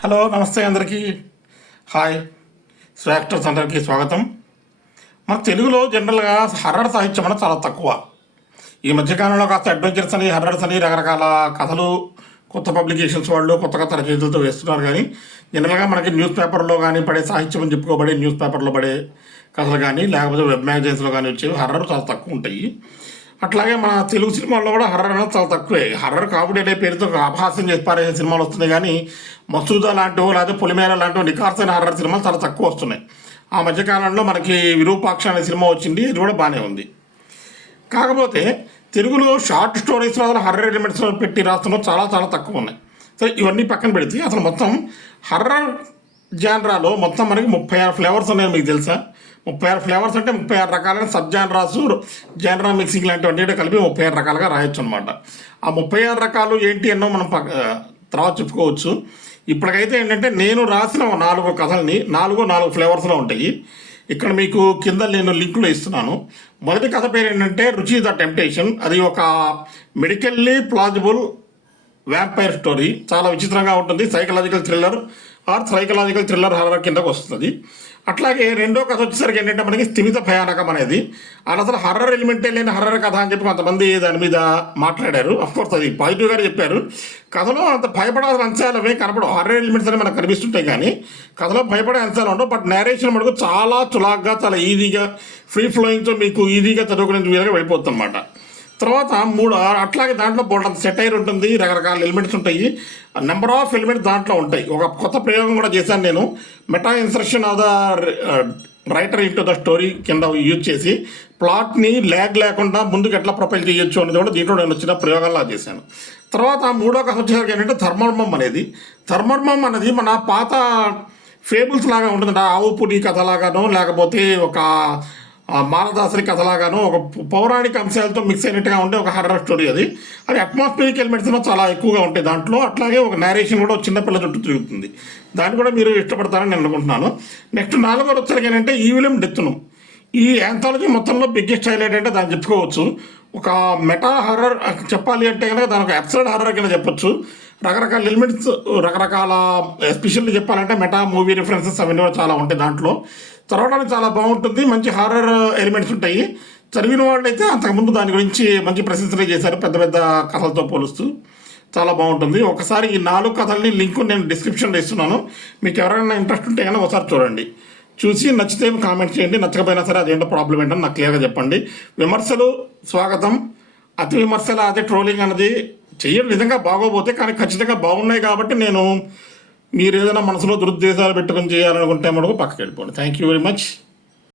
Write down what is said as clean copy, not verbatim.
Hello నమస్తే అందరికీ. Hi. Actors అందరికీ స్వాగతం. మన తెలుగులో జనరల్గా హర్రర్ సాహిత్యం అనేది చాలా తక్కువ. ఈ మధ్యకాలంలో కాస్త అడ్వెంచర్స్ అని హర్రర్స్ అని రకరకాల కథలు కొత్త పబ్లికేషన్స్ వాళ్ళు కొత్త కొత్త రచయితలతో వేస్తున్నారు. కానీ జనరల్గా మనకి న్యూస్ పేపర్లో కానీ పడే సాహిత్యం అని చెప్పుకోబడే న్యూస్ పేపర్లో పడే కథలు కానీ లేకపోతే వెబ్ మ్యాగజైన్స్లో కానీ వచ్చేవి హర్రర్ చాలా తక్కువ ఉంటాయి. అట్లాగే మన తెలుగు సినిమాల్లో కూడా హర్రర్ అనేది చాలా తక్కువే. హర్రర్ కామెడీ అనే పేరుతో అపహాస్యం చేసి పారేసే సినిమాలు వస్తున్నాయి. కానీ మసూదా లాంటివో లేకపోతే పొలిమేర లాంటివో నిఖార్సైన హర్రర్ సినిమాలు చాలా తక్కువ వస్తున్నాయి. ఆ మధ్యకాలంలో మనకి విరూపాక్ష అనే సినిమా వచ్చింది, ఇది కూడా బాగానే ఉంది. కాకపోతే తెలుగులో షార్ట్ స్టోరీస్లో హర్రర్ ఎలిమెంట్స్ పెట్టి రాస్తున్న చాలా చాలా తక్కువ ఉన్నాయి. సో ఇవన్నీ పక్కన పెడితే అసలు మొత్తం హర్రర్ జానరాలో మొత్తం మనకి 36 ఫ్లేవర్స్ ఉన్నాయని మీకు తెలుసా? 36 ఫ్లేవర్స్ అంటే 36 రకాలైన సబ్ జానరాసు జానరా మిక్సింగ్ లాంటివన్నీ కలిపి 36 రకాలుగా రాయొచ్చు అనమాట. ఆ 36 రకాలు ఏంటి అన్నో మనం తర్వాత చెప్పుకోవచ్చు. ఇప్పటికైతే ఏంటంటే నేను రాసిన 4 కథల్ని 4 ఫ్లేవర్స్లో ఉంటాయి. ఇక్కడ మీకు కింద నేను లింకులో ఇస్తున్నాను. మొదటి కథ పేరు ఏంటంటే రుచి ద టెంప్టేషన్. అది ఒక మెడికల్లీ ప్లాజిబుల్ వ్యాంపైర్ స్టోరీ. చాలా విచిత్రంగా ఉంటుంది. సైకలాజికల్ థ్రిల్లర్ హర్రర్ కిందకు వస్తుంది. అట్లాగే రెండో కథ వచ్చేసరికి ఏంటంటే మనకి స్థిమిత భయానకం అనేది. అది అసలు హర్రర్ ఎలిమెంటే లేని హర్రర్ కథ అని చెప్పి కొంతమంది దాని మీద మాట్లాడారు. అఫ్కోర్స్ అది పాజిటివ్గానే చెప్పారు. కథలో అంత భయపడాల్సిన అంశాలు అవే కనపడవు. హర్రర్ ఎలిమెంట్స్ అనేవి మనకు కనిపిస్తుంటాయి కానీ కథలో భయపడే అంశాలు ఉండవు. బట్ నేరేషన్ మనకు చాలా చులాగ్గా చాలా ఈజీగా ఫ్రీ ఫ్లోయింగ్తో మీకు ఈజీగా చదువుకునే వీలుగా వెళ్ళిపోతుంది అన్నమాట. తర్వాత అట్లాగే దాంట్లో బోల్డ్ సెటైర్ ఉంటుంది, రకరకాల ఎలిమెంట్స్ ఉంటాయి, నెంబర్ ఆఫ్ ఎలిమెంట్స్ దాంట్లో ఉంటాయి. ఒక కొత్త ప్రయోగం కూడా చేశాను నేను. Meta insertion of the writer into the story కింద యూజ్ చేసి ప్లాట్ని ల్యాగ్ లేకుండా ముందుకు ఎట్లా ప్రొపైల్ చేయొచ్చు అనేది కూడా దీంట్లో నేను వచ్చిన ప్రయోగాల్లో చేశాను. తర్వాత మూడో కథ వచ్చేసరికి ఏంటంటే ధర్మర్మం అనేది. ధర్మర్మం అనేది మన పాత ఫేబుల్స్ లాగా ఉంటుంది. ఆవు పుడి కథలాగానో లేకపోతే ఒక మాలదాసరి కథలాగాను ఒక పౌరాణిక అంశాలతో మిక్స్ అయినట్టుగా ఉంటే ఒక హర్రర్ స్టోరీ అది. అట్మాస్ఫియరిక్ ఎలిమెంట్స్ చాలా ఎక్కువగా ఉంటాయి దాంట్లో. అట్లాగే ఒక నేరేషన్ కూడా చిన్నపిల్ల చుట్టూ తిరుగుతుంది. దాన్ని కూడా మీరు ఇష్టపడతారని నేను అనుకుంటున్నాను. నెక్స్ట్ 4వ వచ్చరికి ఏంటంటే ఈవిలం డెత్ను. ఈ యాంథాలజీ మొత్తంలో బిగ్గెస్ట్ హైలైట్ అంటే దాన్ని చెప్పుకోవచ్చు. ఒక మెటా హర్రర్ చెప్పాలి అంటే కనుక దాని ఒక అబ్సర్డ్ హర్రర్ కింద చెప్పొచ్చు. రకరకాల ఎలిమెంట్స్ రకరకాల ఎస్పెషల్లీ చెప్పాలంటే మెటా మూవీ రిఫరెన్సెస్ అవన్నీ కూడా చాలా ఉంటాయి దాంట్లో. చదవడానికి చాలా బాగుంటుంది. మంచి హారర్ ఎలిమెంట్స్ ఉంటాయి. చదివిన వాళ్ళు అయితే అంతకుముందు దాని గురించి మంచి ప్రశంసలు చేశారు పెద్ద పెద్ద కథలతో పోలుస్తూ. చాలా బాగుంటుంది. ఒకసారి ఈ 4 కథల్ని లింకు నేను డిస్క్రిప్షన్లో ఇస్తున్నాను. మీకు ఎవరైనా ఇంట్రెస్ట్ ఉంటే కానీ ఒకసారి చూడండి. చూసి నచ్చితే కామెంట్ చేయండి, నచ్చకపోయినా సరే అదేంటో ప్రాబ్లం ఏంటని నాకు క్లియర్గా చెప్పండి. విమర్శలు స్వాగతం. అతి విమర్శలు అదే ట్రోలింగ్ అనేది చెయ్యడం నిజంగా బాగోపోతే కానీ ఖచ్చితంగా బాగున్నాయి కాబట్టి నేను మీరు ఏదైనా మనసులో దురుద్దేశాలు పెట్టుకొని చేయాలనుకుంటే మటుకు పక్కకి వెళ్ళిపోండి. Thank you very much.